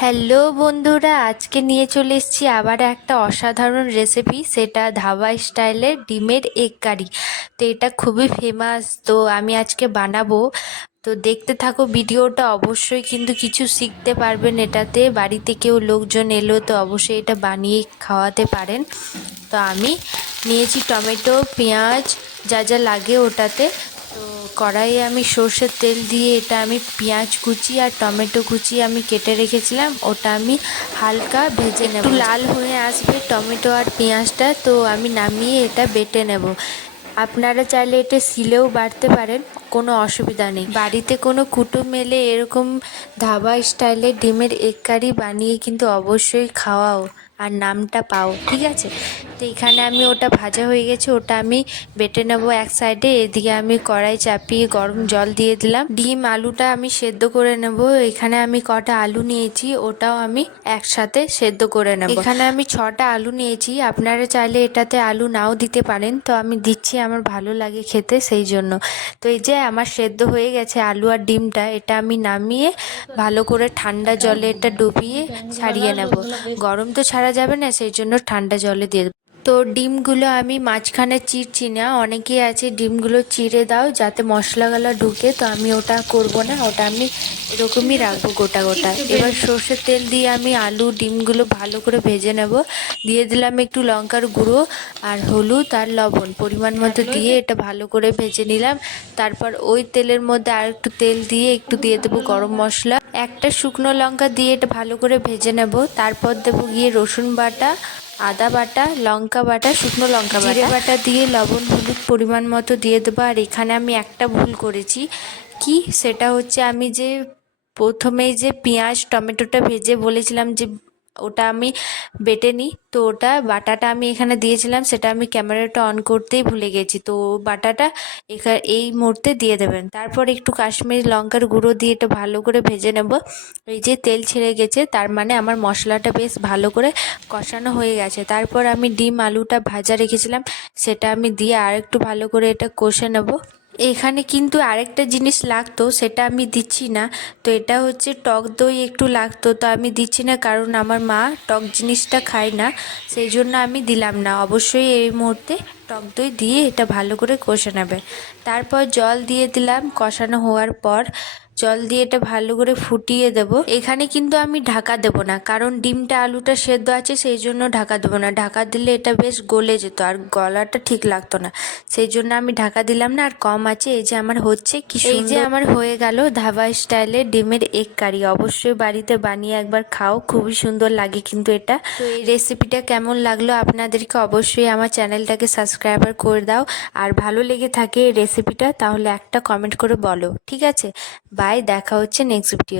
Hello বন্ধুরা, আজকে নিয়ে চলে এসেছি আবার একটা অসাধারণ রেসিপি সেটা ধাবা স্টাইলের ডিমের এগ কারি তো এটা খুবই ফেমাস তো আমি আজকে বানাবো। তো দেখতে থাকো ভিডিওটা, অবশ্যই কিন্তু কিছু শিখতে পারবেন এটাতে। বাড়িতে কেউ লোকজন এলো, তো অবশ্যই এটা বানিয়ে খাওয়াতে পারেন। তো আমি নিয়েছি টমেটো, পেঁয়াজ, যা যা লাগে ওটাতে। তো কড়াইয়ে আমি সর্ষের তেল দিয়ে এটা আমি পেঁয়াজ কুচি আর টমেটো কুচি আমি কেটে রেখেছিলাম। ওটা আমি হালকা ভেজে নেব। লাল হয়ে আসবে টমেটো আর পেঁয়াজটা, তো আমি নামিয়ে এটা বেটে নেব। আপনারা চাইলে এটা শিলেও বাটতে পারেন, কোনো অসুবিধা নেই। বাড়িতে কোনো কুটুম এলে এরকম ধাবা স্টাইলে ডিমের এক কারি বানিয়ে কিন্তু অবশ্যই খাওয়াও আর নামটা পাও, ঠিক আছে? তো এখানে আমি ওটা ভাজা হয়ে গেছে, ওটা আমি বেটে নেব এক সাইডে, এদিকে আমি কড়াই চাপিয়ে গরম জল দিয়ে দিলাম। ডিম আলুটা আমি সেদ্ধ করে নেব, এখানে আমি কটা আলু নিয়েছি, ওটাও আমি একসাথে সেদ্ধ করে নেব। এখানে আমি ছটা আলু নিয়েছি, আপনারা চাইলে এটাতে আলু নাও দিতে পারেন, তো আমি দিচ্ছি, আমার ভালো লাগে খেতে সেই জন্য। তো এই যে আমার সেদ্ধ হয়ে গেছে আলু আর ডিমটা, এটা আমি নামিয়ে ভালো করে ঠান্ডা জলে এটা ডুবিয়ে ছাড়িয়ে নেব। গরম তো ছাড়া যাবে না, সেই জন্য ঠান্ডা জলে দিয়ে তো ডিমগুলো আমি মাঝখানে চিরছি না, অনেকেই আছে ডিমগুলো চিড়ে দাও যাতে মশলাগুলো ঢুকে, তো আমি ওটা করব না, ওটা আমি এরকমই রাখব গোটা গোটা। এবার সর্ষের তেল দিয়ে আমি আলু, ডিমগুলো ভালো করে ভেজে নেব। দিয়ে দিলাম একটু লঙ্কার গুঁড়ো আর হলুদ আর লবণ, পরিমাণ মতো দিয়ে এটা ভালো করে ভেজে নিলাম। তারপর ওই তেলের মধ্যে আর একটু তেল দিয়ে একটু দিয়ে দেবো গরম মশলা। একটা শুকনো লঙ্কা দিয়ে এটা ভালো করে ভেজে নেব। তারপর দেবো গিয়ে রসুন বাটা আদা বাটা, লঙ্কা বাটা, শুকনো লঙ্কা জিরে বাটা দিয়ে লবণ হলুদ পরিমাণ মতো দিয়ে দেবো। আর এখানে আমি একটা ভুল করেছি। কি? সেটা হচ্ছে আমি যে প্রথমেই যে পেঁয়াজ, টমেটোটা ভেজে বলেছিলাম যে ওটা আমি বেটে নিই। তো ওটা বাটাটা আমি এখানে দিয়েছিলাম, সেটা আমি ক্যামেরাটা অন করতেই ভুলে গেছি। তো বাটাটা এখানে এই মুহূর্তে দিয়ে দেবেন। তারপর একটু কাশ্মীরি লঙ্কার গুঁড়ো দিয়ে এটা ভালো করে ভেজে নেব। এই যে তেল ছেড়ে গেছে, তার মানে আমার মশলাটা বেশ ভালো করে কষানো হয়ে গেছে। তারপর আমি ডিম আলুটা ভাজা রেখেছিলাম, সেটা আমি দিয়ে আর একটু ভালো করে এটা কষে নেব। এখানে কিন্তু আরেকটা জিনিস লাগতো, সেটা আমি দিচ্ছি না। তো এটা হচ্ছে টক দই একটু লাগতো, তো আমি দিচ্ছি না কারণ আমার মা টক জিনিসটা খায় না, সেই জন্য আমি দিলাম না। অবশ্যই এই মুহূর্তে টক দই দিয়ে এটা ভালো করে কষে নেবে। তারপর জল দিয়ে দিলাম, কষানো হওয়ার পর জল দিয়ে এটা ভালো করে ফুটিয়ে দেব। এখানে কিন্তু আমি ঢাকা দেব না কারণ ডিমটা আলুটা সেদ্ধ আছে সেই জন্য ঢাকা দেবো না। ঢাকা দিলে এটা বেশ গলে যেত আর গলাটা ঠিক লাগতো না সেই জন্য আমি ঢাকা দিলাম না। আর কম আছে এই যে আমার হচ্ছে কি এই যে আমার হয়ে গেল ধাবা স্টাইলে ডিমের এক কারি। অবশ্যই বাড়িতে বানিয়ে একবার খাও খুবই সুন্দর লাগে কিন্তু এটা। তো এই রেসিপিটা কেমন লাগল আপনাদেরকে অবশ্যই আমার চ্যানেলটাকে সাবস্ক্রাইবার করে দাও। আর ভালো লেগে থাকে এই রেসিপিটা তাহলে একটা কমেন্ট করে বলো ঠিক আছে? বাই দেখা হচ্ছে নেক্সট ভিডিও